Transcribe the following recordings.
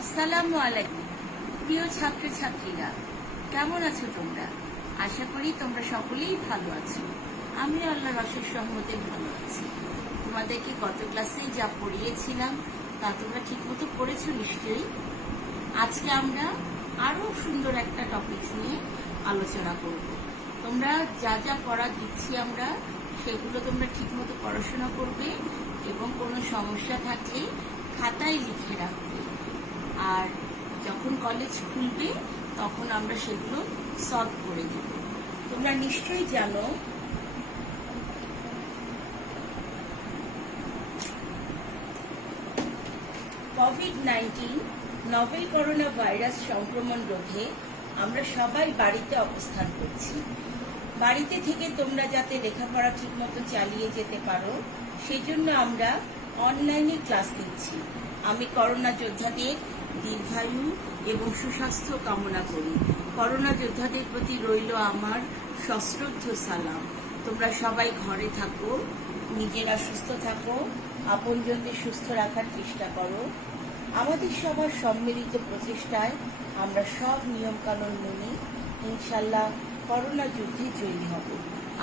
আসসালামু আলাইকুম প্রিয় ছাত্রছাত্রীরা, কেমন আছো তোমরা? আশা করি তোমরা সকলেই ভালো আছো। আমি আল্লাহর অশেষ রহমতে ভালো আছি। তোমাদেরকে গত ক্লাসে যা পড়িয়েছিলাম তা তোমরা ঠিকমতো পড়েছো নিশ্চয়ই। আজকে আমরা আরো সুন্দর একটা টপিক নিয়ে আলোচনা করব। তোমরা যা যা পড়া দিচ্ছি আমরা সেগুলো তোমরা ঠিকমতো পড়াশোনা করবে এবং কোনো সমস্যা থাকলে খাতায় লিখে রাখবে। আর যখন কলেজ খুলবে তখন আমরা সেগুলো সলভ করে দেব। তোমরা নিশ্চয়ই জানো কোভিড-19 নভেল করোনা ভাইরাস সংক্রমণ রোধে আমরা সবাই বাড়িতে অবস্থান করছি। বাড়িতে থেকে তোমরা যাতে লেখাপড়া ঠিকমতো চালিয়ে যেতে পারো সেজন্য আমরা অনলাইনে ক্লাস নিচ্ছি। আমি করোনা যোদ্ধাদের দীর্ঘায়ু এবং সুস্বাস্থ্য কামনা করি। করোনা যোদ্ধাদের প্রতি রইল আমার সশ্রদ্ধ সালাম। তোমরা সবাই ঘরে থাকো, নিজেরা সুস্থ থাকো, আপনজনদের সুস্থ রাখার চেষ্টা করো। আমাদের সবার সম্মিলিত প্রচেষ্টায় আমরা সব নিয়মকানুন মেনে ইনশাল্লাহ করোনা যুদ্ধে জয়ী হব।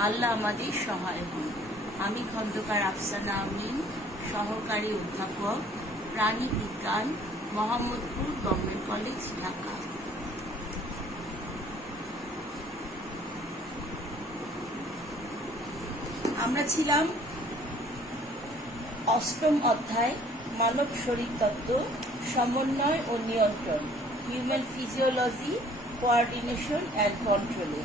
আল্লাহ আমাদের সহায় হন। আমি খন্দকার আফসানা আমিন, সহকারী অধ্যাপক, প্রাণী বিজ্ঞান, মোহাম্মদপুর গভর্নমেন্ট কলেজ, ঢাকা। আমরা ছিলাম অষ্টম অধ্যায় মানব শরীরতত্ত্ব, সমন্বয় ও নিয়ন্ত্রণ, হিউম্যান ফিজিওলজি, কোঅর্ডিনেশন অ্যান্ড কন্ট্রোলে।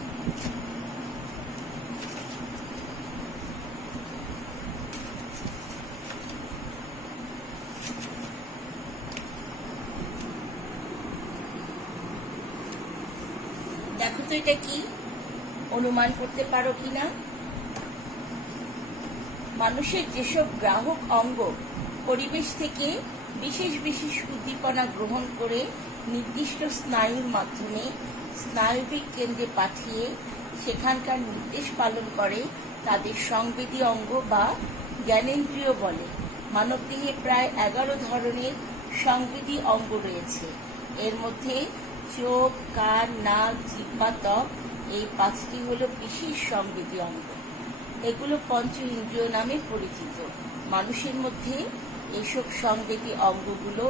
দেখো তো এটা কি, অনুমান করতে পারো কিনা? মানুষের যেসব গ্রাহক অঙ্গ পরিবেশ থেকে বিশেষ বিশেষ উদ্দীপনা গ্রহণ করে নির্দিষ্ট স্নায়ুর মাধ্যমে স্নায়বিক কেন্দ্রে পাঠিয়ে সেখানকার নির্দেশ পালন করে তাদের সংবেদী অঙ্গ বা জ্ঞানেন্দ্রিয় বলে। মানবদেহে প্রায় 11 ধরনের সংবেদী অঙ্গ রয়েছে। এর মধ্যে চোখ, কান, নাক, জিহ্বা, ত্বক এই 5টি হলো বিশেষ সংবেদী অঙ্গ। এগুলো পঞ্চ ইন্দ্রিয় নামে পরিচিত। মানুষের মধ্যে এসব সংবেদী অঙ্গগুলো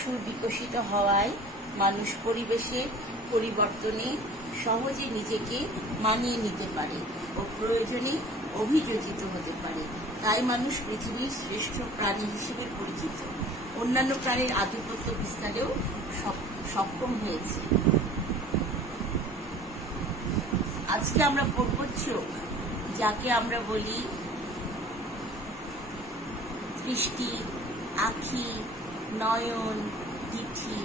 সুবিকশিত হওয়ায় মানুষ পরিবেশের পরিবর্তনে সহজে নিজেকে মানিয়ে নিতে পারে ও প্রয়োজনে অভিযোজিত হতে পারে। তাই মানুষ পৃথিবীর শ্রেষ্ঠ প্রাণী হিসেবে পরিচিত। অন্যান্য প্রাণীর আধিপত্য বিস্তারেও সক্ষম হয়েছে। আজকে আমরা পড়ব চোখ, যাকে আমরা বলি দৃষ্টি, আখি, নয়ন, দিঠি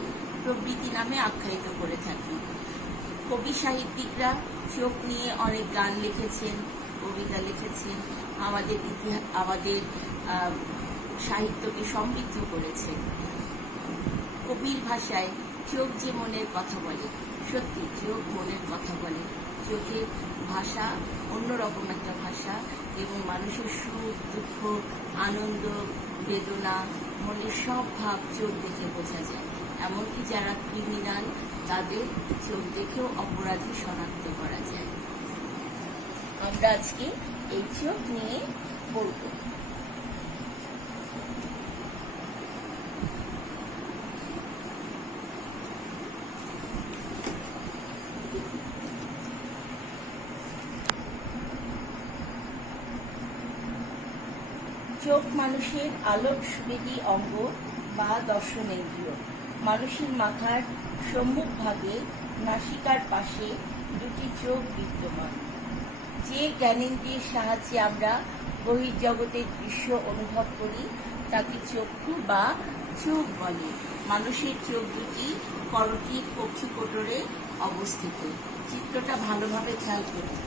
প্রভৃতি নামে আখ্যায়িত করে থাকি। কবি সাহিত্যিকরা চোখ নিয়ে অনেক গান লিখেছেন, কবিতা লিখেছেন, আমাদের সাহিত্যকে সমৃদ্ধ করেছেন। কবির ভাষায় চোখ যে মনের কথা বলে, সত্যি চোখ মনের কথা বলে। চোখের ভাষা অন্যরকম একটা ভাষা এবং মানুষের সুখ, দুঃখ, আনন্দ, বেদনা, মনের সব ভাব চোখ দেখে বোঝা যায়। এমনকি যারা ক্রিমিনাল তাদের চোখ দেখেও অপরাধী শনাক্ত করা যায়। আমরা আজকে এই চোখ নিয়ে পড়ব। চোখ মানুষের আলোক সুবেদী অঙ্গ বা দর্শনেন্দ্রিয়। মানুষের মাথার সম্মুখ ভাগে নাসিকার পাশে দুটি চোখ বিদ্যমান। যে জ্ঞানেন্দ্রিয়ের সাহায্যে আমরা বহির্জগতের দৃশ্য অনুভব করি তাকে চক্ষু বা চোখ বলে। মানুষের চোখ দুটি করটির পক্ষীকোটরে অবস্থিত। চিত্রটা ভালোভাবে খেয়াল করুন।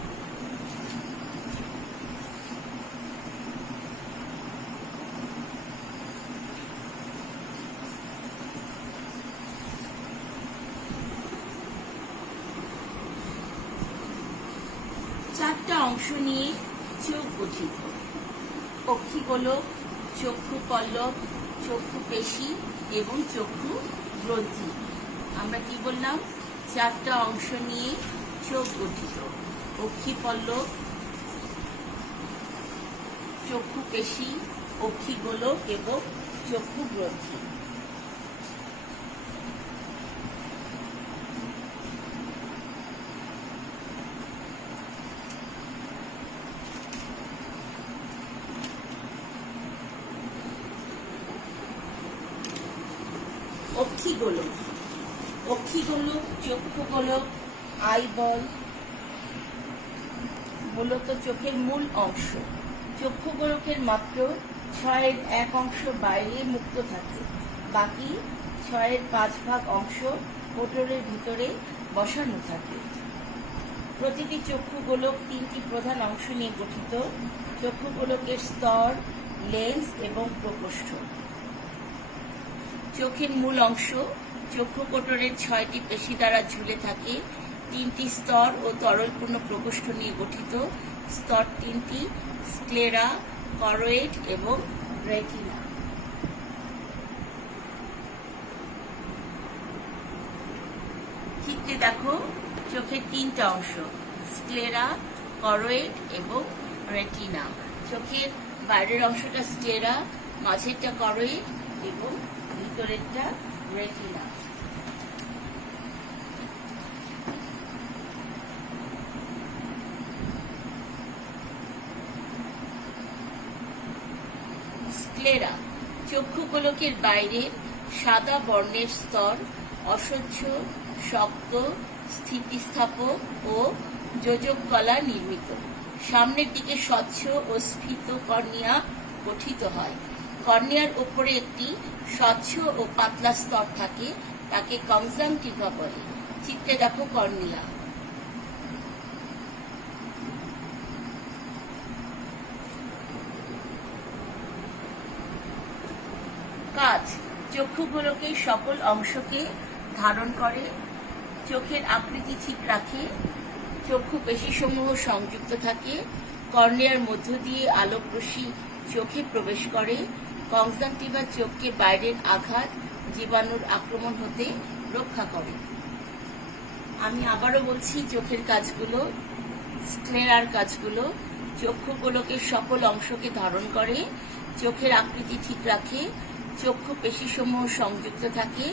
চারটা অংশ নিয়ে চোখ গঠিত: পক্ষীগোলক, চক্ষু পল্লব, চক্ষু পেশী এবং চক্ষু গ্রন্থি। আমরা কি বললাম? 4টা অংশ নিয়ে চোখ গঠিত: অক্ষিপল্লব, চক্ষু পেশী, অক্ষিগোলক এবং চক্ষু গ্রন্থি। অক্ষিগোলক, অক্ষিগোলক, চক্ষুগোলক, আইবল মূলত চোখের মূল অংশ। চক্ষুগোলকের মাত্র 6/1 অংশ বাইরে মুক্ত থাকে, বাকি 6/5 অংশ কোটরের ভিতরে বসানো থাকে। প্রতিটি চক্ষুগোলক 3টি প্রধান অংশ নিয়ে গঠিত: চক্ষুগোলকের স্তর, লেন্স এবং প্রকোষ্ঠ। চোখের মূল অংশ চক্ষু কোটরের 6টি পেশি দ্বারা ঝুলে থাকে। 3টি স্তর ও তরলপূর্ণ প্রকোষ্ঠ নিয়ে গঠিত। স্তর 3টি: স্ক্লেরা, করোয়েড এবং রেটিনা। চিত্রে দেখো চোখের 3টা অংশ: স্ক্লেরা, করোয়েড এবং রেটিনা। চোখের বাইরের অংশটা স্ক্লেরা, মাঝেরটা করোয়েড এবং ভিতরেরটা রেটিনা। স্ক্লেরা চক্ষুগোলকের বাইরের সাদা বর্ণের স্তর, অস্বচ্ছ, শক্ত, স্থিতিস্থাপক ও যোজক কলা নির্মিত। সামনের দিকে স্বচ্ছ ও স্ফীত কর্নিয়া গঠিত হয়। কর্নিয়ার উপরে একটি স্বচ্ছ ও পাতলা স্তর থাকে, তাকে কনজাংটিভা বলে। চিত্রে দেখো কর্নিয়া। কাঁচ চক্ষুগোলকের সকল অংশকে ধারণ করে, চোখের আকৃতি ঠিক রাখে, চক্ষু পেশিসমূহ সংযুক্ত থাকে, কর্নিয়ার মধ্য দিয়ে আলোক রশ্মি চোখে প্রবেশ করে। কনজাংটিভা চোখকে বাইরের আঘাত, জীবাণুর আক্রমণ হতে রক্ষা করে। আমি আবারও বলছি চোখের কাজগুলো। স্ক্লেরার কাজগুলো: চক্ষুগোলকের সকল অংশকে ধারণ করে, চোখের আকৃতি ঠিক রাখে, চক্ষু পেশিসমূহ সংযুক্ত থাকে,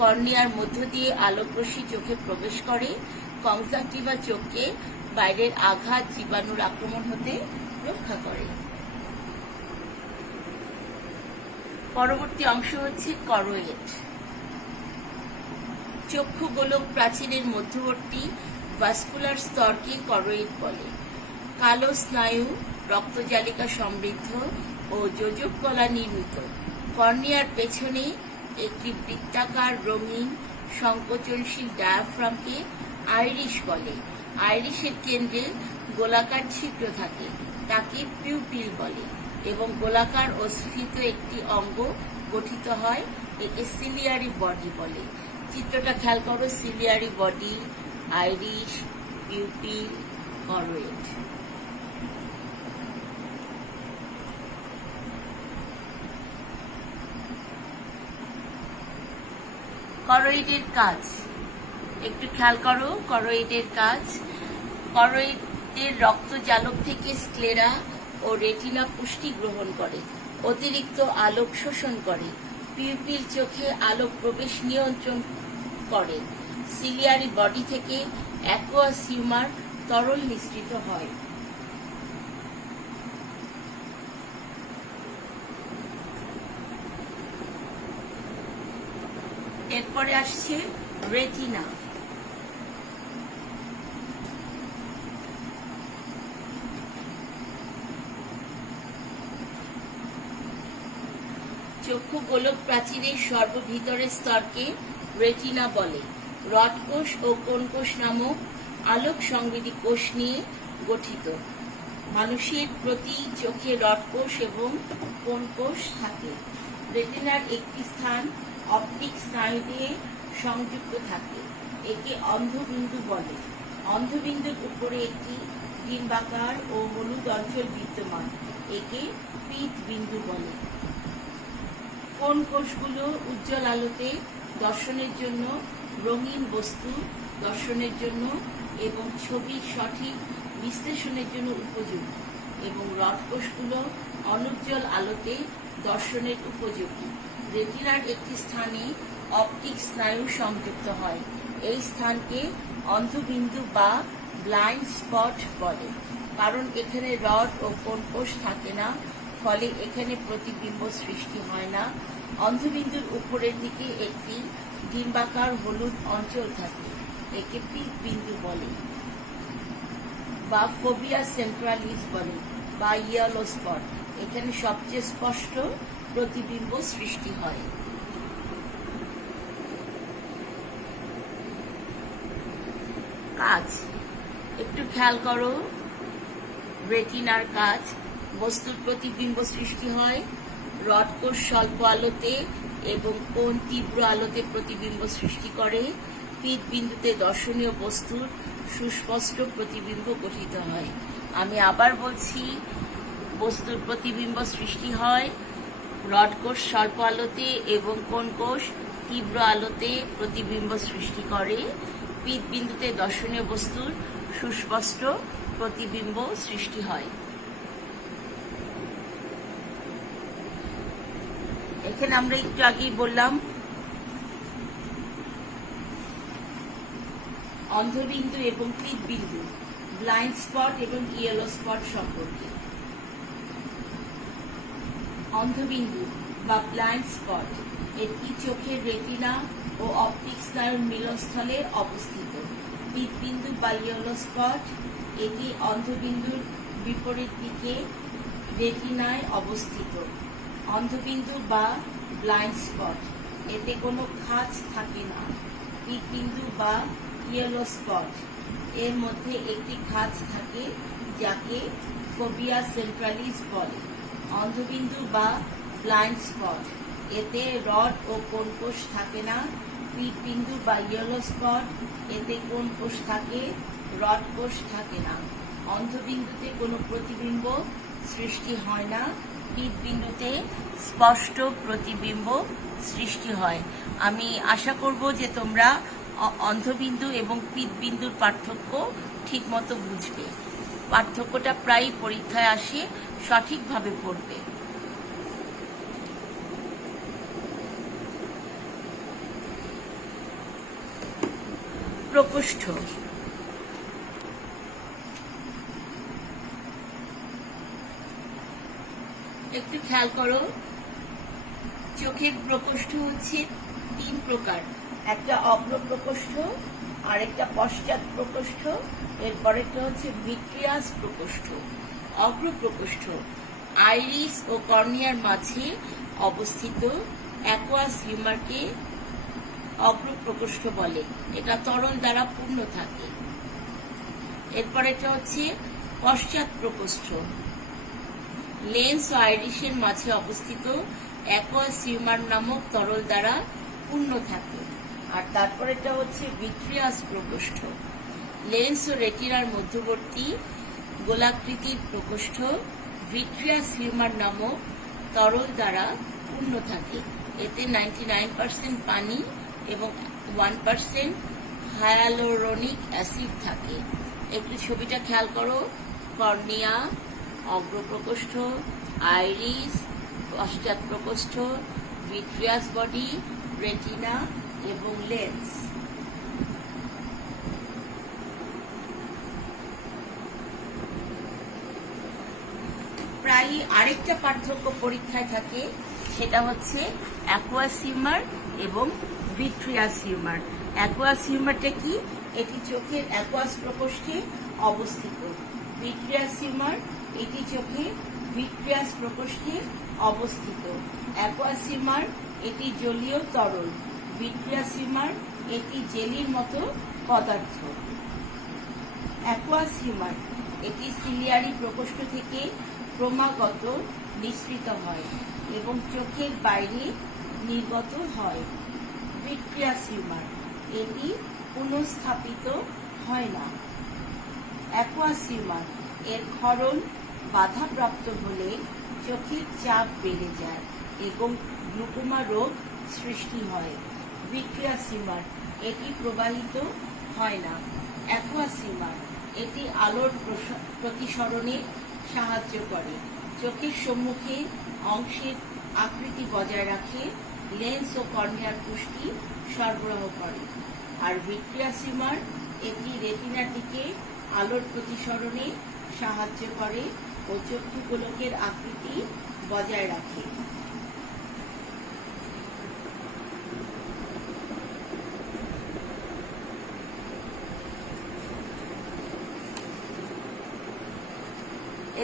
কর্নিয়ার মধ্য দিয়ে আলোক রশ্মি চোখে প্রবেশ করে। কনজাংটিভা চোখকে বাইরের আঘাত, জীবাণুর আক্রমণ হতে রক্ষা করে। পরবর্তী অংশ হচ্ছে করোয়েড। চক্ষুগোলক প্রাচীরের মধ্যবর্তী ভাস্কুলার স্তরকে করোয়েড বলে। কালো স্নায়ু, রক্তজালিকা সমৃদ্ধ ও যোজক কলা নির্মিত। কর্নিয়ার পেছনে একটি বৃত্তাকার, রঙিন, সংকোচনশীল ডায়াফ্রামকে আইরিশ বলে। আইরিশের কেন্দ্রে গোলাকার ছিদ্র থাকে, তাকে পিউপিল বলে এবং গোলাকার ও স্ফীত একটি অঙ্গ গঠিত হয়, একে সিলিয়ারি বডি বলে। চিত্রটা খেয়াল করো: ciliary body, Irish, pupil, choroid. করোয়েডের কাজ একটু খেয়াল করো। করোয়েডের কাজ: করোয়েডের রক্তজালক থেকে স্ক্লেরা ও রেটিনা পুষ্টি গ্রহণ করে, অতিরিক্ত আলোক শোষণ করে, পিউপিল চোখে আলোক প্রবেশ নিয়ন্ত্রণ করে, সিলিয়ারি বডি থেকে অ্যাকুয়াস হিউমার তরল নিঃসৃত হয়। এরপরে আসছে রেটিনা। চক্ষুগোলক প্রাচীরের সর্বভিতরের স্তরকে রেটিনা বলে। রড কোষ ও কোণ কোষ নামক আলোক সংবেদী কোষ নিয়ে গঠিত। মানুষের প্রতি চোখে রড কোষ এবং কোণ কোষ থাকে। রেটিনার একটি স্থান অপটিক স্নায়ু দিয়ে সংযুক্ত থাকে, একে অন্ধবিন্দু বলে। অন্ধবিন্দুর উপরে একটি ডিম্বাকার ও হলুদ অঞ্চল বিদ্যমান, একে পীত বিন্দু বলে। কোণ কোষগুলো উজ্জ্বল আলোতে দর্শনের জন্য, রঙিন বস্তু দর্শনের জন্য এবং ছবির সঠিক বিশ্লেষণের জন্য উপযোগী, এবং রডকোষগুলো অনুজ্জ্বল আলোতে দর্শনের উপযোগী। রেটিনার একটি স্থানে অপটিক স্নায়ু সংযুক্ত হয়। এই স্থানকে অন্ধবিন্দু বা ব্লাইন্ড স্পট বলে, কারণ এখানে রড ও কোণ কোষ থাকে না, ফলে এখানে প্রতিবিম্ব সৃষ্টি হয় না। অন্ধবিন্দুর উপরের দিকে একটি ডিম্বাকার হলুদ অঞ্চল থাকে, একে পিক বিন্দু বলে বা ফোবিয়া সেন্ট্রালিস বলে বা ইয়েলো স্পট। এখানে সবচেয়ে স্পষ্ট প্রতিবিম্ব সৃষ্টি হয়। কাজ একটু খেয়াল করো, রেটিনার কাজ। বস্তুর প্রতিবিম্ব সৃষ্টি হয়। রডকোষ স্বল্প আলোতে এবং কোণ তীব্র আলোতে প্রতিবিম্ব সৃষ্টি করে। পিত বিন্দুতে দর্শনীয় বস্তুর সুস্পষ্ট প্রতিবিম্ব গঠিত হয়। আমি আবার বলছি, বস্তুর প্রতিবিম্ব সৃষ্টি হয়। রডকোষ স্বল্প আলোতে এবং কোণ কোষ তীব্র আলোতে প্রতিবিম্ব সৃষ্টি করে। পিত বিন্দুতে দর্শনীয় বস্তুর সুস্পষ্ট প্রতিবিম্ব সৃষ্টি হয়। এখানে আমরা একটু আগেই বললাম অন্ধবিন্দু এবং পিত বিন্দু, ব্লাইন্ড স্পট এবং ইয়েলো স্পট সম্পর্কে। অন্ধবিন্দু বা ব্লাইন্ড স্পট এটি চোখের রেটিনা ও অপটিক স্নায়ুর মিলনস্থলে অবস্থিত। পিত বিন্দু বা ইয়েলো স্পট এটি অন্ধবিন্দুর বিপরীত দিকে রেটিনায় অবস্থিত। অন্ধবিন্দু বা ব্লাইন্ড স্পট, এতে কোনো খাঁজ থাকে না। পিত বিন্দু বা ইয়েলো স্পট, এর মধ্যে একটি খাঁজ থাকে, যাকে ফোবিয়া সেন্ট্রালিস বলে। অন্ধবিন্দু বা ব্লাইন্ড স্পট, এতে রড ও কোণ কোষ থাকে না। পিত বিন্দু বা ইয়েলো স্পট, এতে কোণ কোষ থাকে, রড কোষ থাকে না। অন্ধবিন্দুতে কোনো প্রতিবিম্ব সৃষ্টি হয় না। পিত বিন্দুতে স্পষ্ট প্রতিবিম্ব সৃষ্টি হয়। আমি আশা করব যে তোমরা অন্ধবিন্দু এবং পিত বিন্দুর পার্থক্য ঠিকমতো বুঝবে। পার্থক্যটা প্রায় পরীক্ষায় আসে, সঠিকভাবে পড়বে। প্রকোষ্ঠ। একটু খেয়াল করো, চোখের প্রকোষ্ঠ হচ্ছে তিন প্রকার। একটা অগ্র প্রকোষ্ঠ, আরেকটা পশ্চাৎ প্রকোষ্ঠ, এরপরেরটা হচ্ছে ভিট্রিয়াস প্রকোষ্ঠ। অগ্র প্রকোষ্ঠ আইরিস ও কর্নিয়ার মাঝে অবস্থিত অ্যাকুয়াস হিউমারকে অগ্র প্রকোষ্ঠ বলে। এটা তরল দ্বারা পূর্ণ থাকে। এরপরেরটা হচ্ছে পশ্চাৎ প্রকোষ্ঠ, লেন্স ও আইরিসের মাঝে অবস্থিত অ্যাকুয়াস হিউমার নামক তরল দ্বারা পূর্ণ থাকে। আর তারপরেটা হচ্ছে ভিট্রিয়াস প্রকোষ্ঠ, লেন্স ও রেটিনার মধ্যবর্তী গোলাকৃতির প্রকোষ্ঠ ভিট্রিয়াস হিউমার নামক তরল দ্বারা পূর্ণ থাকে। এতে 99% পানি এবং 1% হায়ালুরোনিক অ্যাসিড থাকে। একটু ছবিটা খেয়াল করো, কর্নিয়া, অগ্র প্রকোষ্ঠ, আইরিস, পশ্চাৎ প্রকোষ্ঠ, ভিট্রিয়াস বডি, রেটিনা এবং লেন্স। প্রায় আরেকটা পার্থক্য পরীক্ষায় থাকে, সেটা হচ্ছে অ্যাকুয়াস হিউমার এবং ভিট্রিয়াস হিউমার। অ্যাকুয়াস হিউমারটা কি? এটি চোখের অ্যাকুয়াস প্রকোষ্ঠে অবস্থিত। ভিট্রিয়াস হিউমার এটি চোখে ভিট্রিয়াস প্রকোষ্ঠে অবস্থিত। অ্যাকুয়াস হিউমার এটি জলীয় তরল, ভিট্রিয়াস হিউমার এটি জেলির মতো পদার্থ। অ্যাকুয়াস হিউমার এটি সিলিয়ারি প্রকোষ্ঠ থেকে ক্রমাগত নিঃসৃত হয় এবং চোখের বাইরে নির্গত হয়। ভিট্রিয়াস হিউমার এটি পুনঃস্থাপিত হয় না। অ্যাকুয়াস হিউমার এর ক্ষরণ বাধাপ্রাপ্ত হলে চোখের চাপ বেড়ে যায় এবং গ্লুকোমা রোগ সৃষ্টি হয়। ভিট্রিয়াস হিউমার, এটি প্রবাহিত হয় না। অ্যাকুয়াস হিউমার, এটি আলোর প্রতিসরণে সাহায্য করে, চোখের সম্মুখে অংশের আকৃতি বজায় রাখে, লেন্স ও কর্নিয়ার পুষ্টি সরবরাহ করে। আর ভিট্রিয়াস হিউমার, এটি রেটিনার দিকে আলোর প্রতিসরণে সাহায্য করে ও চক্ষু গোলকের আকৃতি বজায় রাখে।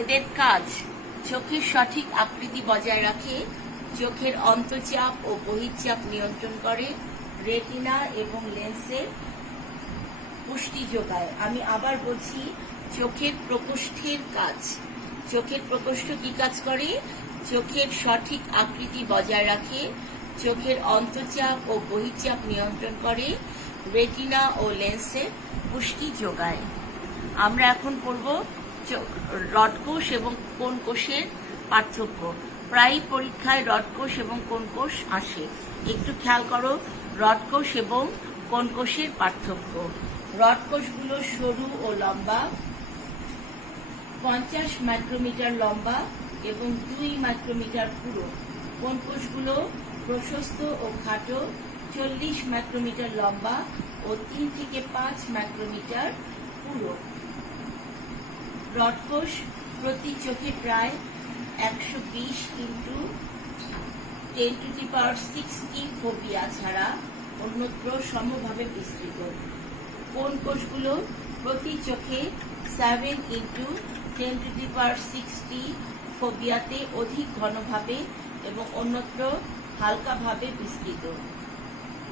এদের কাজ চোখের সঠিক আকৃতি বজায় রাখে, চোখের অন্তঃচাপ ও বহিঃচাপ নিয়ন্ত্রণ করে, রেটিনা এবং লেন্সের পুষ্টি যোগায়। আমি আবার বলছি, চোখের প্রকোষ্ঠের কাজ। চোখের প্রকোষ্ঠ কি কাজ করে? চোখের সঠিক আকৃতি বজায় রাখে, চোখের অন্তঃচাপ ও বহিঃচাপ নিয়ন্ত্রণ করে, রেটিনা ও লেন্সের পুষ্টি যোগায়। আমরা এখন পড়ব রড কোষ এবং কোন কোষের পার্থক্য। প্রায় পরীক্ষায় রড কোষ এবং কোন কোষ আসে। একটু খেয়াল করো, রড কোষ এবং কোন কোষের পার্থক্য। রড কোষগুলো সরু ও লম্বা, 50 মাইক্রোমিটার লম্বা এবং 2 মাইক্রোমিটার পুরু। কোন কোষগুলো প্রশস্ত ও খাটো, 40 মাইক্রোমিটার লম্বা ও 3 থেকে 5 মাইক্রোমিটার পুরু। রড কোষ প্রতি চোখে প্রায় 120 ইন্টু 10⁻60 ফোবিয়া ছাড়া অন্যত্র সমভাবে বিস্তৃত। কোন কোষগুলো প্রতি চোখে 7 ইন্টু 10⁻60 ফোবিয়াতে অধিক ঘনভাবে এবং অন্যত্র হালকাভাবে বিস্তৃত।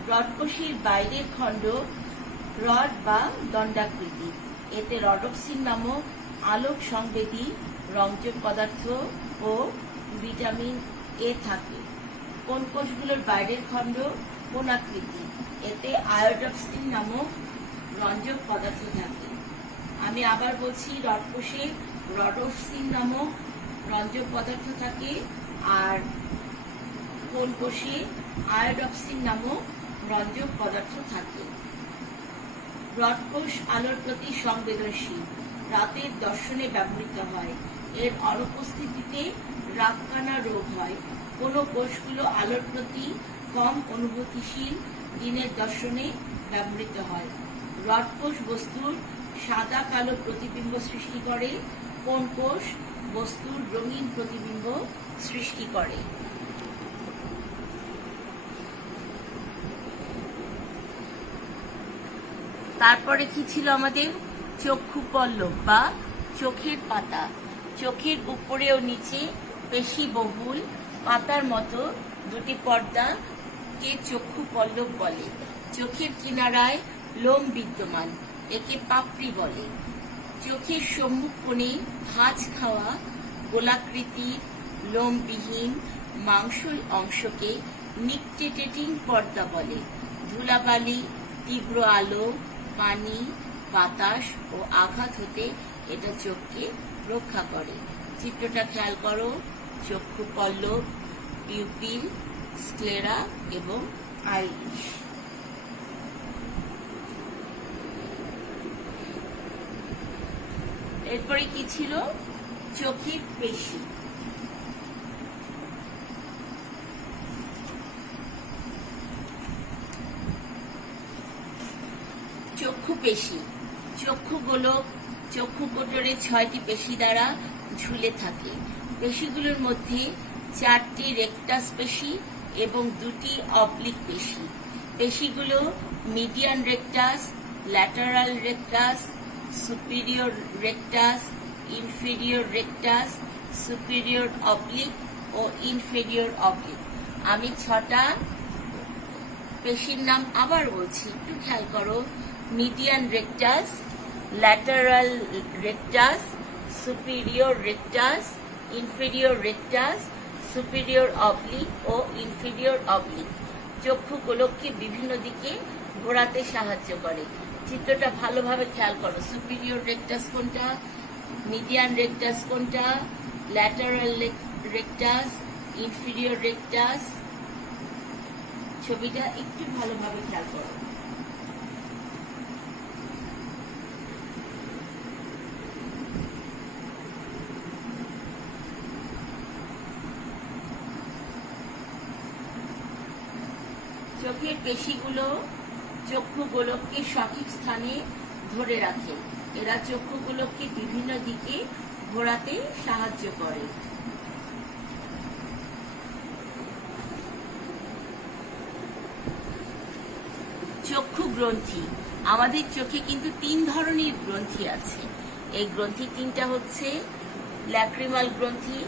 রড কোষের বাইরের খণ্ড রড বা দণ্ডাকৃতি। এতে রডোপ্সিন নামক আলোক সংবেদী রঞ্জক পদার্থ ও ভিটামিন এ থাকে। কোন কোষগুলোর বাইরের খণ্ড কোণাকৃতি। এতে আয়োডোপ্সিন নামক রঞ্জক পদার্থ থাকে। আমি আবার বলছি, রড কোষে রডোপ্সিন নামক রঞ্জক পদার্থ থাকে, আর কোন কোষে আয়োডোপ্সিন নামক রঞ্জক পদার্থ থাকে। রড কোষ আলোর প্রতি সংবেদনশীল, রাতের দর্শনে ব্যবহৃত হয়। এর অনুপস্থিতিতে রাতকানা রোগ হয়। কোন কোষগুলো আলোর প্রতি কম অনুভূতিশীল, দিনের দর্শনে ব্যবহৃত হয়। রড কোষ বস্তুর সাদা কালো প্রতিবিম্ব সৃষ্টি করে, কোন কোষ বস্তুর রঙিন প্রতিবিম্ব সৃষ্টি করে। তারপরে কি ছিল আমাদের? চক্ষু পল্লব বা চোখের পাতা। চোখের উপরে ও নিচে পেশি বহুল পাতার মতো দুটি পর্দাকে চক্ষু পল্লব বলে। চোখের কিনারায় লোম বিদ্যমান, একে পাপড়ি বলে। চোখের সম্মুখ কোণে ভাঁজ খাওয়া গোলাকৃতির লোমবিহীন মাংসল অংশকে নিকটেটিং পর্দা বলে। ধুলাবালি, তীব্র আলো, পানি, বাতাস ও আঘাত হতে এটা চোখকে রক্ষা করে। চিত্রটা খেয়াল করো, চক্ষু পল্লব, পিউপিল, স্ক্লেরা এবং আইরিশ। এরপরে কি ছিল? চোখের পেশি। চক্ষু পেশি। চক্ষু গোলক চক্ষু কোটরে 6টি পেশি দ্বারা ঝুলে থাকে। পেশিগুলোর মধ্যে 4টি রেকটাস পেশি এবং 2টি অবলিক পেশি। পেশিগুলো median rectus, lateral rectus, superior rectus, inferior rectus, superior oblique ও ইনফেরিয়র অবলিক। আমি 6টা পেশির নাম আবার বলছি, একটু খেয়াল করো। Median rectus, lateral rectus, superior rectus, inferior rectus, superior oblique ও ইনফেরিয়র অবলিক। চক্ষু গোলককে বিভিন্ন দিকে ঘোরাতে সাহায্য করে। চিত্রটা ভালোভাবে খেয়াল করো। সুপিরিয়র রেকটাস কোনটা, মিডিয়ান রেকটাস কোনটা, ল্যাটারাল রেকটাস, ইনফেরিয়র রেকটাস, ছবিটা একটু ভালোভাবে খেয়াল করো। চোখের পেশিগুলো চক্ষু গোলককে সঠিক স্থানে ধরে রাখে। এরা চক্ষু গোলককে বিভিন্ন দিকে ঘোরাতে সাহায্য করে। চক্ষু গ্রন্থি। আমাদের চোখে কিন্তু 3 ধরনের গ্রন্থি আছে। এই গ্রন্থি 3টা হচ্ছে ল্যাক্রিমাল গ্রন্থি,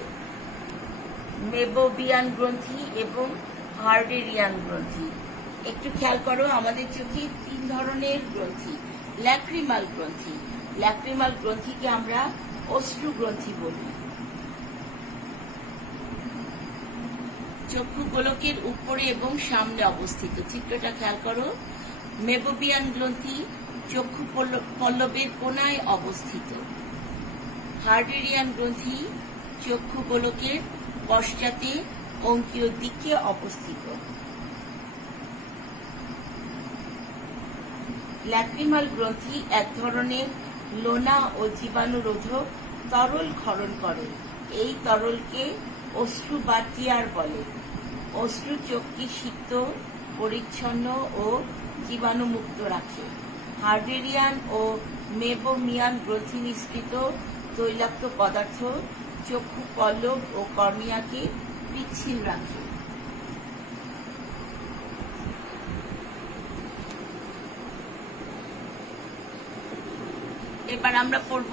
মেবোবিয়ান গ্রন্থি এবং হার্ডেরিয়ান গ্রন্থি। একটু খেয়াল করো, আমাদের চোখে 3 ধরনের গ্রন্থি। ল্যাক্রিমাল গ্রন্থি, ল্যাক্রিমাল গ্রন্থিকে আমরা অশ্রু গ্রন্থি বলি। চক্ষু গোলকের উপরে এবং সামনে অবস্থিত। চিত্রটা খেয়াল করো। মেবোবিয়ান গ্রন্থি চক্ষু পল্লবের কোণায় অবস্থিত। হার্ডেরিয়ান গ্রন্থি চক্ষু গোলকের পশ্চাতে অঙ্কীয় দিকে অবস্থিত। ল্যাক্রিমাল গ্রন্থি এক ধরনের লোনা ও জীবাণুরোধক তরল ক্ষরণ করে। এই তরলকে অশ্রু বা টিয়ার বলে। অশ্রু চোখকে সিক্ত, পরিচ্ছন্ন ও জীবাণুমুক্ত রাখে। হার্ডেরিয়ান ও মেবোমিয়ান গ্রন্থি নিঃসৃত তৈলাক্ত পদার্থ চক্ষু পল্লব ও কর্নিয়াকে পিচ্ছিল রাখে। এবার আমরা পড়ব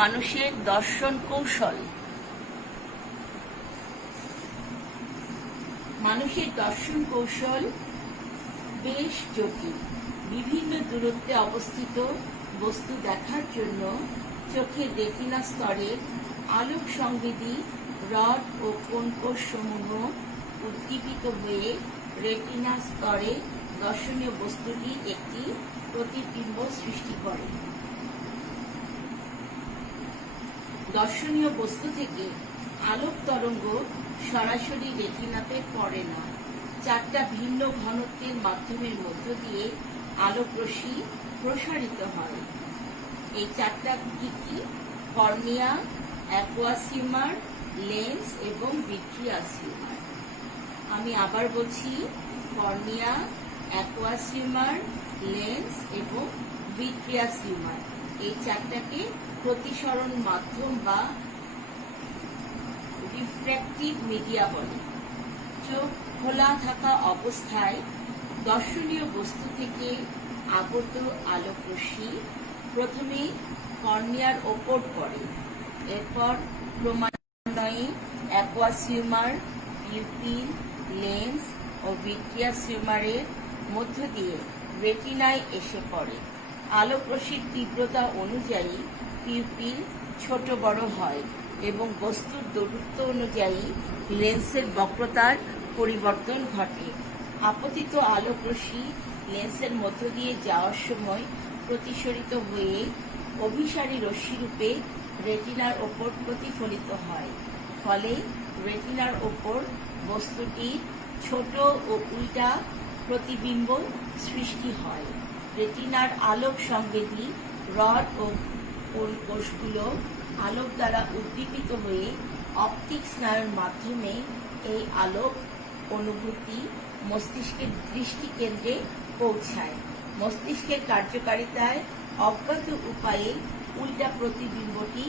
মানুষের দর্শন কৌশল। মানুষের দর্শন কৌশল বেশ জটিল। বিভিন্ন দূরত্বে অবস্থিত বস্তু দেখার জন্য চোখের রেটিনা স্তরে আলোক সংবেদী রড ও কোণকোষ সমূহ উদ্দীপিত হয়ে রেটিনা স্তরে দর্শনীয় বস্তুটির একটি প্রতিবিম্ব সৃষ্টি করে। দর্শনীয় বস্তু থেকে আলোক তরঙ্গ সরাসরি রেটিনাতে পড়ে না। 4টা ভিন্ন ঘনত্বের মাধ্যমের মধ্য দিয়ে আলোক রশ্মি প্রসারিত হয়। এই 4টা কি কি? কর্নিয়া, অ্যাকুয়াস হিউমার, লেন্স এবং ভিট্রিয়াস হিউমার। আমি আবার বলছি, কর্নিয়া, অ্যাকুয়াস হিউমার, লেন্স এবং ভিট্রিয়াস হিউমার। এই 4টাকে প্রতিসরণ মাধ্যম বা রিফ্র্যাক্টিভ মিডিয়া বলে। চোখ খোলা থাকা অবস্থায় দর্শনীয় বস্তু থেকে আগত আলোক রশ্মি প্রথমে কর্নিয়ার ওপর পড়ে। এরপর ক্রমান্বয়ে অ্যাকুয়াস হিউমার, পিউপিল, লেন্স ও ভিট্রিয়াস হিউমারের মধ্য দিয়ে রেটিনায় এসে পড়ে। আলোক রশ্মির তীব্রতা অনুযায়ী পিউপিল ছোট বড় হয় এবং বস্তুর দূরত্ব অনুযায়ী লেন্সের বক্রতার পরিবর্তন ঘটে। আপতিত আলোক রশ্মি লেন্সের মধ্য দিয়ে যাওয়ার সময় প্রতিসরিত হয়ে অভিসারী রশ্মিরূপে রেটিনার ওপর প্রতিফলিত হয়। ফলে রেটিনার ওপর বস্তুটির ছোট ও উল্টা প্রতিবিম্ব সৃষ্টি হয়। রেটিনার আলোক সংবেদী রড ও কোষগুলো আলোক দ্বারা উদ্দীপিত হয়ে অপটিক স্নায়ুর মাধ্যমে এই আলোক অনুভূতি মস্তিষ্কের দৃষ্টি কেন্দ্রে পৌঁছায়। মস্তিষ্কের কার্যকারিতায় অজ্ঞাত উপায়ে উল্টা প্রতিবিম্বটি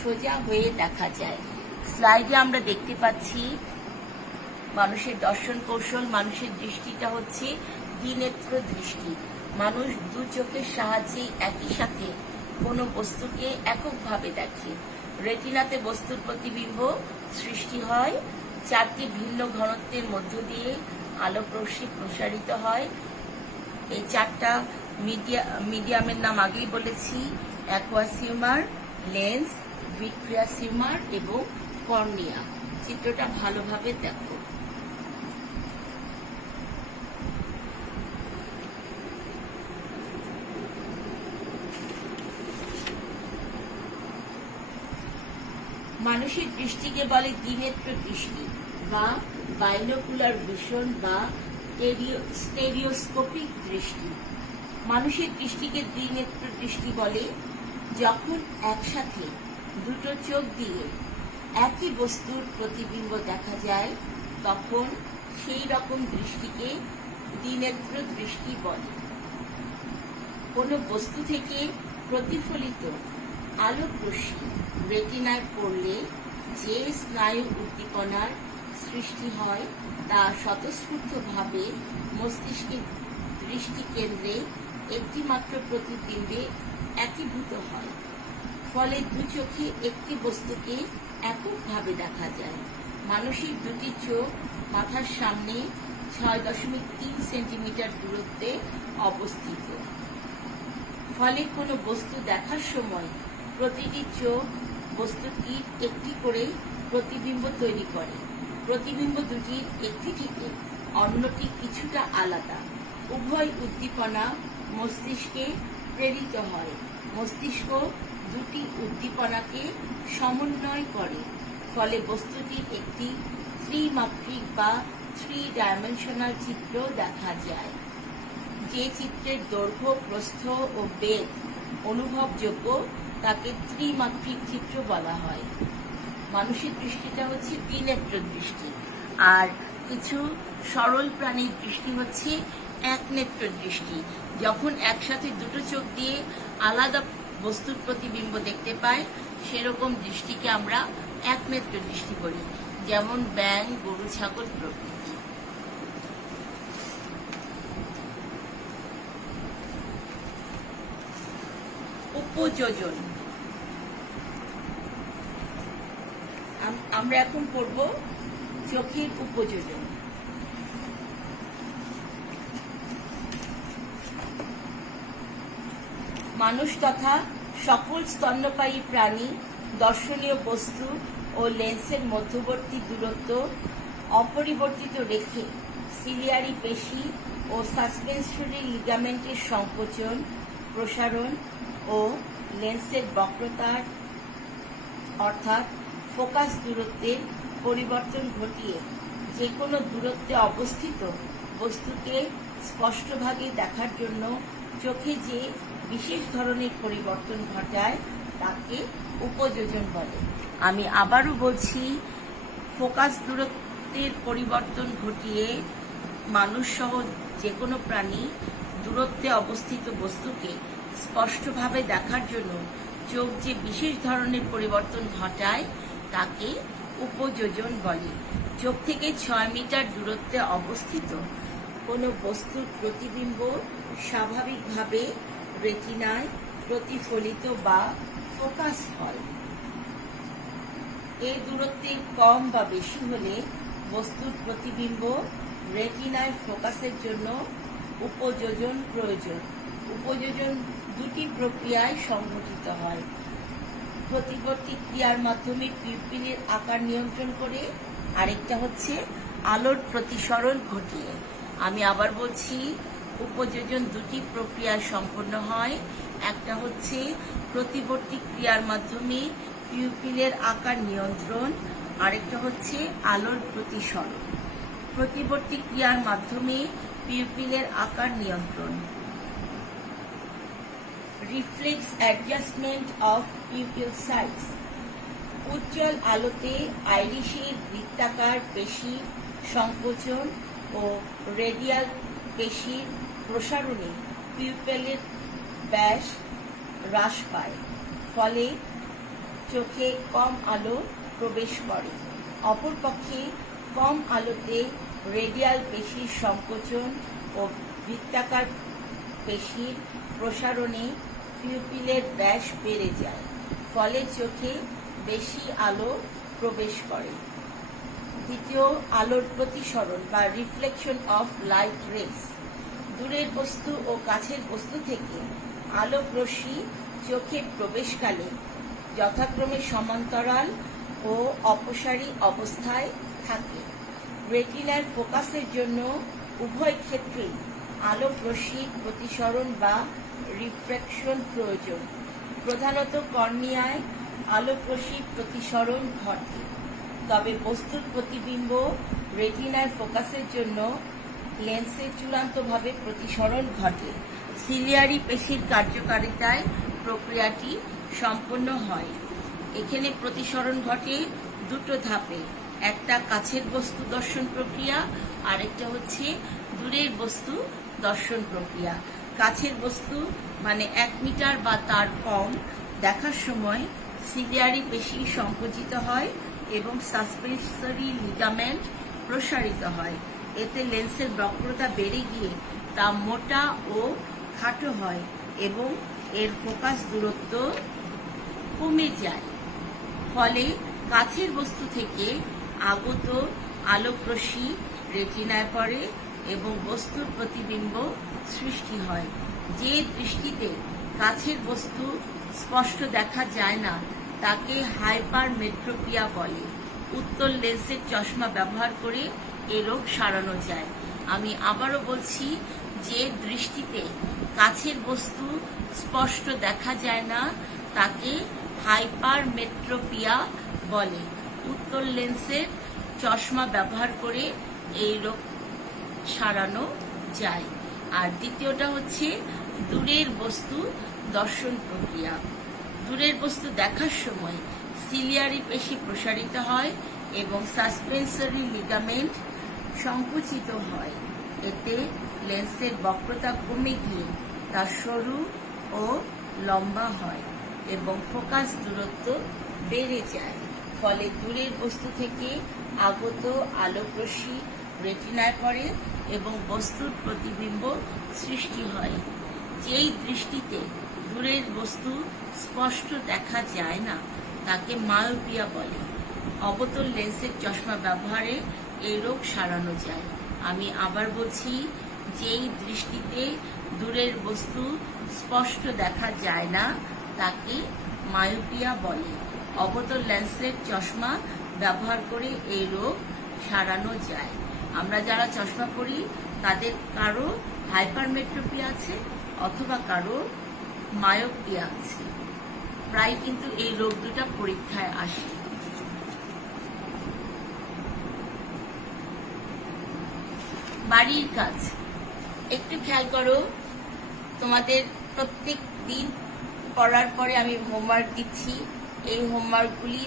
সোজা হয়ে দেখা যায়। স্লাইডে আমরা দেখতে পাচ্ছি মানুষের দর্শন কৌশল। মানুষের দৃষ্টিটা হচ্ছে দ্বিনেত্র দৃষ্টি। মানুষ 2 চোখের সাহায্যে একই সাথে কোনো বস্তুকে এককভাবে দেখে। রেটিনাতে বস্তুর প্রতিবিম্ব সৃষ্টি হয়। 4টি ভিন্ন ঘনত্বের মধ্য দিয়ে আলোক রশ্মি প্রসারিত হয়। এই 4টা মিডিয়ামের নাম আগেই বলেছি, aqueous humour, lens, vitreous humour এবং কর্নিয়া। চিত্রটা ভালোভাবে দেখো। মানুষের দৃষ্টিকে বলে দ্বিনেত্র দৃষ্টি বা বাইনোকুলার ভিশন বা স্টেরিওস্কোপিক দৃষ্টি। মানুষের দৃষ্টিকে দ্বিনেত্র দৃষ্টি বলে। যখন একসাথে দুটো চোখ দিয়ে একই বস্তুর প্রতিবিম্ব দেখা যায় তখন সেই রকম দৃষ্টিকে দ্বিনেত্র দৃষ্টি বলে। কোনো বস্তু থেকে প্রতিফলিত আলোক রশ্মি রেটিনায় পড়লে যে স্নায়ু উদ্দীপনার সৃষ্টি হয় তা স্বতঃস্ফূর্তভাবে মস্তিষ্কের দৃষ্টি কেন্দ্রে একটি মাত্র প্রতিবিম্বে একীভূত হয়। ফলে দু চোখে একটি বস্তুকে এককভাবে দেখা যায়। মানুষের দুটি চোখ মাথার সামনে 6.3 সেন্টিমিটার দূরত্বে অবস্থিত। ফলে কোনো বস্তু দেখার সময় প্রতিটি চোখ বস্তুটির একটি করে প্রতিবিম্ব তৈরি করে। প্রতিবিম্ব দুটির একটি থেকে অন্যটি কিছুটা আলাদা। উভয় উদ্দীপনা মস্তিষ্কে প্রেরিত হয়। মস্তিষ্ক দুটি উদ্দীপনাকে সমন্বয় করে। ফলে বস্তুটির একটি ত্রিমাত্রিক বা 3-ডাইমেনশনাল চিত্র দেখা যায়। যে চিত্রের দৈর্ঘ্য, প্রস্থ ও বেগ অনুভবযোগ্য তাকে ত্রিমাত্রিক চিত্র বলা হয়। মানুষের দৃষ্টিটা হচ্ছে দ্বিনেত্র দৃষ্টি, আর কিছু সরল প্রাণীর দৃষ্টি হচ্ছে একনেত্র দৃষ্টি। যখন একসাথে দুটো চোখ দিয়ে আলাদা বস্তুর প্রতিবিম্ব দেখতে পাই সেরকম দৃষ্টিকে আমরা একনেত্র দৃষ্টি বলি, যেমন ব্যাঙ, গরু, ছাগল প্রভৃতি। উপযোজন। আমরা এখন পড়ব চোখের উপযোজন। মানুষ তথা সকল স্তন্যপায়ী প্রাণী দর্শনীয় বস্তু ও লেন্সের মধ্যবর্তী দূরত্ব অপরিবর্তিত রেখে সিলিয়ারি পেশি ও সাসপেনসরি লিগামেন্টের সংকোচন, প্রসারণ ও লেন্সের বক্রতার অর্থাৎ ফোকাস দূরত্বের পরিবর্তন ঘটিয়ে যে কোনো দূরত্বে অবস্থিত বস্তুকে স্পষ্টভাবে দেখার জন্য চোখে যে বিশেষ ধরনের পরিবর্তন ঘটায় তাকে উপযোজন বলে। আমি আবারও বলছি, ফোকাস দূরত্বের পরিবর্তন ঘটিয়ে মানুষ সহ যে কোনো প্রাণী দূরত্বে অবস্থিত বস্তুকে স্পষ্টভাবে দেখার জন্য চোখ যে বিশেষ ধরনের পরিবর্তন ঘটায় তাকে উপযোজন বলে। চোখ থেকে 6 মিটার দূরত্বে অবস্থিত কোনো বস্তুর প্রতিবিম্ব স্বাভাবিকভাবে রেটিনায় প্রতিফলিত বা ফোকাস হয়। এই দূরত্বে কম বা বেশি হলে বস্তুর প্রতিবিম্ব রেটিনায় ফোকাসের জন্য উপযোজন প্রয়োজন। উপযোজন দুটি প্রক্রিয়ায় সংঘটিত হয়। প্রতিবর্তী ক্রিয়ার মাধ্যমে পিউপিলের আকার নিয়ন্ত্রণ করে, আরেকটা হচ্ছে আলোর প্রতিসরণ ঘটিয়ে। আমি আবার বলছি, উপযোজন দুটি প্রক্রিয়ায় সম্পন্ন হয়। একটা হচ্ছে প্রতিবর্তী ক্রিয়ার মাধ্যমে পিউপিলের আকার নিয়ন্ত্রণ, আরেকটা হচ্ছে আলোর প্রতিসরণ। প্রতিবর্তী ক্রিয়ার মাধ্যমে পিউপিলের আকার নিয়ন্ত্রণ। Reflex adjustment of pupil size. উজ্জ্বল আলোতে আইরিশের বৃত্তাকার পেশির সংকোচন ও রেডিয়াল পেশির প্রসারণে পিউপিলের ব্যাস হ্রাস পায়। ফলে চোখে কম আলো প্রবেশ করে। অপরপক্ষে কম আলোতে রেডিয়াল পেশির সংকোচন ও বৃত্তাকার পেশির প্রসারণে পিউপিলের ব্যাস বেড়ে যায়। ফলে চোখে বেশি আলো প্রবেশ করে। দ্বিতীয়, আলোর প্রতিসরণ বা রিফ্লেকশন অফ লাইট রেস। দূরের বস্তু ও কাছের বস্তু থেকে আলোক রশ্মি চোখে প্রবেশকালে যথাক্রমে সমান্তরাল ও অপসারী অবস্থায় থাকে। রেটিনার ফোকাসের জন্য উভয় ক্ষেত্রেই আলোক রশ্মির প্রতিসরণ বা রিফ্র্যাকশন প্রয়োজন। প্রধানত কর্নিয়ায় আলোক রশ্মির প্রতিসরণ ঘটে, তবে বস্তুর প্রতিবিম্ব রেটিনার ফোকাসের জন্য লেন্সের চূড়ান্তভাবে প্রতিসরণ ঘটে। সিলিয়ারি পেশির কার্যকারিতায় প্রক্রিয়াটি সম্পন্ন হয়। এখানে প্রতিসরণ ঘটে দুটো ধাপে, একটা কাছের বস্তু দর্শন প্রক্রিয়া, আরেকটা হচ্ছে দূরের বস্তু দর্শন প্রক্রিয়া। কাছের বস্তু মানে 1 মিটার বা তার কম দেখার সময় সিলিয়ারি পেশি সংকুচিত হয় এবং সাসপেনসরি লিগামেন্ট প্রসারিত হয়। এতে লেন্সের বক্রতা বেড়ে গিয়ে তা মোটা ও খাটো হয় এবং এর ফোকাস দূরত্ব কমে যায়। ফলে কাছের বস্তু থেকে আগত আলোকরশ্মি রেটিনায় পড়ে এবং বস্তুর প্রতিবিম্ব সৃষ্টি হয়। যে দৃষ্টিতে কাছের বস্তু স্পষ্ট দেখা যায় না তাকে হাইপারমেট্রোপিয়া বলে। উত্তল লেন্সের চশমা ব্যবহার করে এ রোগ সারানো যায়। আমি আবারও বলছি, যে দৃষ্টিতে কাছের বস্তু স্পষ্ট দেখা যায় না তাকে হাইপারমেট্রোপিয়া বলে। উত্তল লেন্সের চশমা ব্যবহার করে এই রোগ সারানো যায়। আর দ্বিতীয়টা হচ্ছে দূরের বস্তু দর্শন প্রক্রিয়া। দূরের বস্তু দেখার সময় সিলিয়ারি পেশি প্রসারিত হয় এবং সাসপেনসরি লিগামেন্ট সংকুচিত হয়। এতে লেন্সের বক্রতা কমে গিয়ে তা সরু ও লম্বা হয় এবং ফোকাস দূরত্ব বেড়ে যায়। ফলে দূরের বস্তু থেকে আগত আলোকরশ্মি রেটিনায় পড়ে এবং বস্তুর প্রতিবিম্ব সৃষ্টি হয়। যেই দৃষ্টিতে দূরের বস্তু স্পষ্ট দেখা যায় না তাকে মায়োপিয়া বলে। অবতল লেন্সের চশমা ব্যবহারে এই রোগ সারানো যায়। আমি আবার বলছি, যেই দৃষ্টিতে দূরের বস্তু স্পষ্ট দেখা যায় না তাকে মায়োপিয়া বলে। অবতল লেন্সের চশমা ব্যবহার করে এই রোগ সারানো যায়। আমরা যারা চশমা পরি তাদের কারো হাইপারমেট্রোপিয়া আছে অথবা কারো মায়োপিয়া আছে। প্রায় কিন্তু এই রোগ দুটা পরীক্ষায় আসে। বাড়ির কাজ একটু খেয়াল করো, তোমাদের প্রত্যেক দিন পড়ার পরে আমি হোমওয়ার্ক দিচ্ছি। এই হোমওয়ার্কগুলি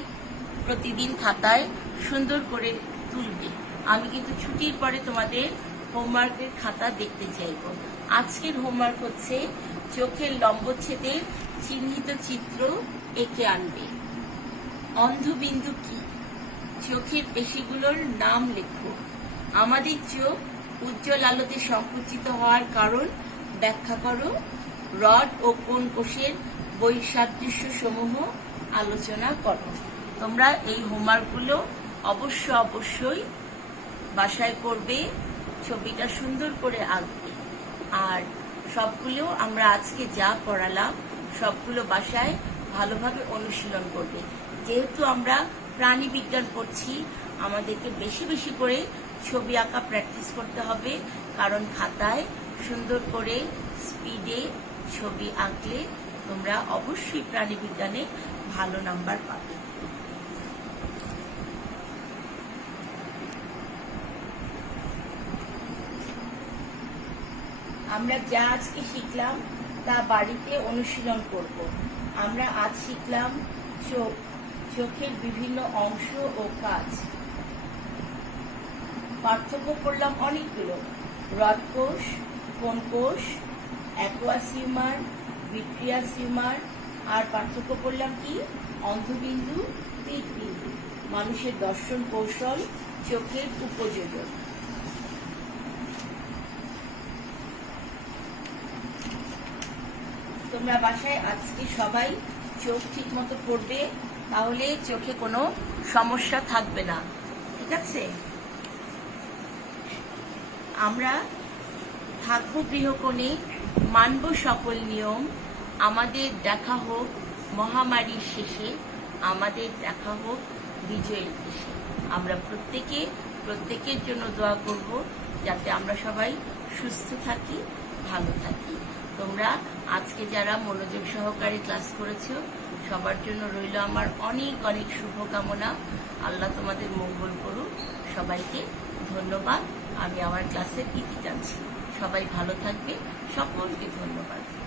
প্রতিদিন খাতায় সুন্দর করে তুলবে। আমি কিন্তু ছুটির পরে তোমাদের হোমওয়ার্কের খাতা দেখতে চাইব। আজকের হোমওয়ার্ক হচ্ছে চোখের লম্বচ্ছেদে চিহ্নিত চিত্র এঁকে আনবে। অন্ধবিন্দু কি? চোখের পেশিগুলোর নাম লেখো। আমাদের চোখ উজ্জ্বল আলোতে সংকুচিত হওয়ার কারণ ব্যাখ্যা করো। রড ও কোন কোষের বৈসাদৃশ্য সমূহ আলোচনা করো। তোমরা এই হোমওয়ার্কগুলো অবশ্যই বাসায় করবে, ছবিটা সুন্দর করে আঁকবে। আর সবগুলো আমরা আজকে যা পড়ালাম সবগুলো বাসায় ভালোভাবে অনুশীলন করবে। যেহেতু আমরা প্রাণী বিজ্ঞান পড়ছি, আমাদেরকে বেশি বেশি করে ছবি আঁকা প্র্যাকটিস করতে হবে, কারণ খাতায় সুন্দর করে স্পিডে ছবি আঁকলে তোমরা অবশ্যই প্রাণী বিজ্ঞানে ভালো নাম্বার পাবে। আমরা যা আজকে শিখলাম তা বাড়িতে অনুশীলন করব। আমরা আজ শিখলাম চোখ, চোখের বিভিন্ন অংশ ও কাজ। পার্থক্য করলাম অনেকগুলো, রড কোষ, কোন কোষ, অ্যাকুয়াস হিউমার, ভিট্রিয়াস হিউমার। আর পার্থক্য করলাম কি? অন্ধবিন্দু, হৃদবিন্দু, মানুষের দর্শন কৌশল, চোখের উপযোজন। তোমরা বাসায় আজকে সবাই চোখ ঠিক মতো পড়বে, তাহলে চোখে কোনো সমস্যা থাকবে না। ঠিক আছে? আমরা থাকবো গৃহকোণে, মানব সকল নিয়ম। আমাদের দেখা হোক মহামারীর শেষে, আমাদের দেখা হোক বিজয়ের দেশে। আমরা প্রত্যেকের জন্য দোয়া করব যাতে আমরা সবাই সুস্থ থাকি, ভালো থাকি। তোমরা আজকে যারা মনোযোগ সহকারে ক্লাস করেছো সবার জন্য রইল আমার অনেক অনেক শুভকামনা। আল্লাহ তোমাদের মঙ্গল করুক। সবাইকে ধন্যবাদ। আমি আমার ক্লাসের ইতি টানছি। সবাই ভালো থাকবে, সকলকে ধন্যবাদ।